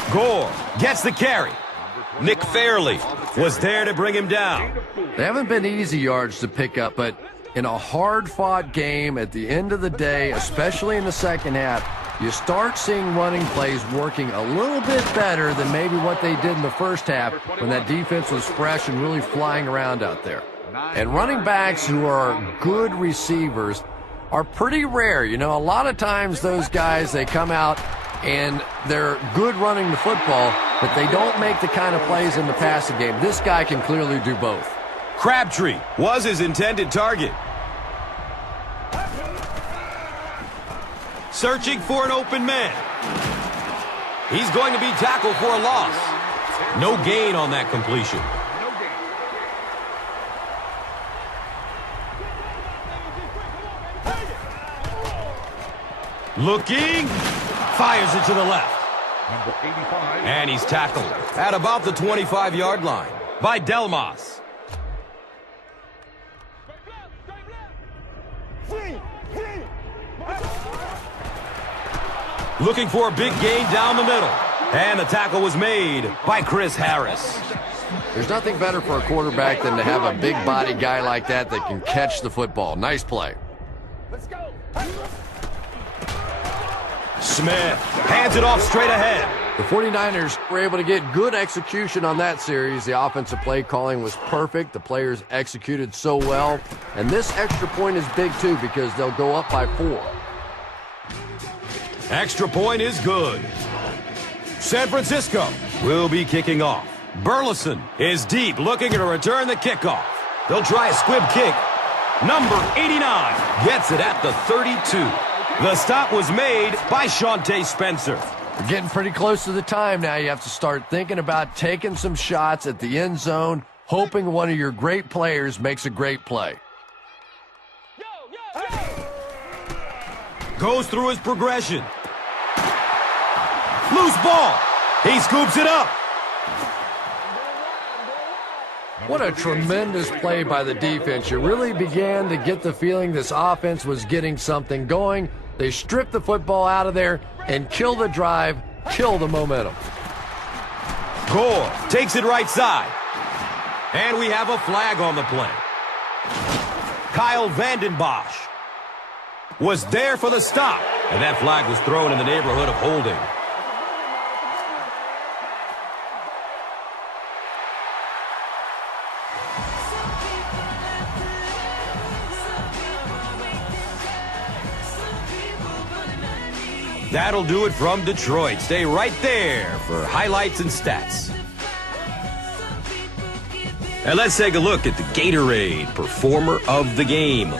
outside. Gore gets the carry. Nick Fairley was there to bring him down. They haven't been easy yards to pick up, but in a hard-fought game at the end of the day, especially in the second half, you start seeing running plays working a little bit better than maybe what they did in the first half when that defense was fresh and really flying around out there. And running backs who are good receivers are pretty rare. You know, a lot of times those guys, they come out and they're good running the football, but they don't make the kind of plays in the passing game. This guy can clearly do both. Crabtree was his intended target. Searching for an open man. He's going to be tackled for a loss. No gain on that completion. Looking, fires it to the left. Number 85. And he's tackled at about the 25-yard line by Delmas. Looking for a big gain down the middle. And the tackle was made by Chris Harris. There's nothing better for a quarterback than to have a big body guy like that that can catch the football. Nice play. Let's go. Smith hands it off straight ahead. The 49ers were able to get good execution on that series. The offensive play calling was perfect. The players executed so well. And this extra point is big, too, because they'll go up by 4. Extra point is good. San Francisco will be kicking off. Burleson is deep, looking to return the kickoff. They'll try a squib kick. Number 89 gets it at the 32. The stop was made by Shawntae Spencer. We're getting pretty close to the time now. You have to start thinking about taking some shots at the end zone, hoping one of your great players makes a great play. Goes through his progression. Loose ball. He scoops it up. What a tremendous play by the defense. You really began to get the feeling this offense was getting something going. They stripped the football out of there and kill the drive, kill the momentum. Gore takes it right side. And we have a flag on the play. Kyle Vanden Bosch was there for the stop. And that flag was thrown in the neighborhood of holding. That'll do it from Detroit. Stay right there for highlights and stats. And let's take a look at the Gatorade Performer of the Game.